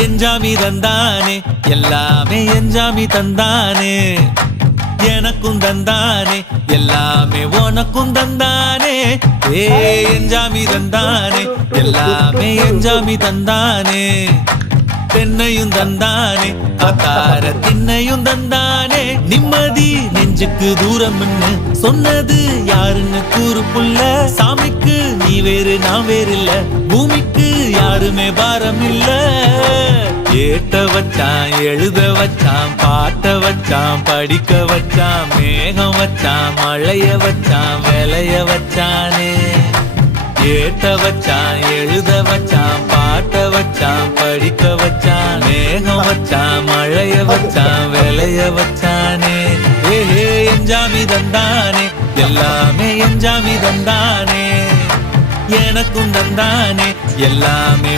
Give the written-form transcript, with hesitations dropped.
எஞ்சாமி தந்தானே எல்லாமே எஞ்சாமி தந்தானே எனக்கும் தந்தானே எல்லாமே உனக்கும் தந்தானே ஏ எஞ்சாமி தந்தானே எல்லாமே எஞ்சாமி தந்தானே தென்னையும் தந்தானே அத்தார திண்ணையும் தந்தானே நிம்மதி நெஞ்சுக்கு தூரம் சொன்னது யாருன்னு கூறு புள்ள சாமிக்கு நீ வேறு நான் வேறு இல்ல பூமிக்கு யாருமே பாரம் இல்ல ஏத்த வச்சான் எழுத வச்சான் பாட்ட வச்சான் படிக்க வச்சான் மேகம் வச்சான் மழைய வச்சான் விளைய வச்சானே ஏத்த வச்சான் எழுத வச்சான் பாட்ட வச்சான் படிக்க வச்சான் மேகம் வச்சான் மழைய வச்சான் விளைய வச்சானே ஏ எஞ்சாமி தந்தானே எல்லாமே எஞ்சாமி தந்தானே எனக்கும் தந்தானே எல்லாமே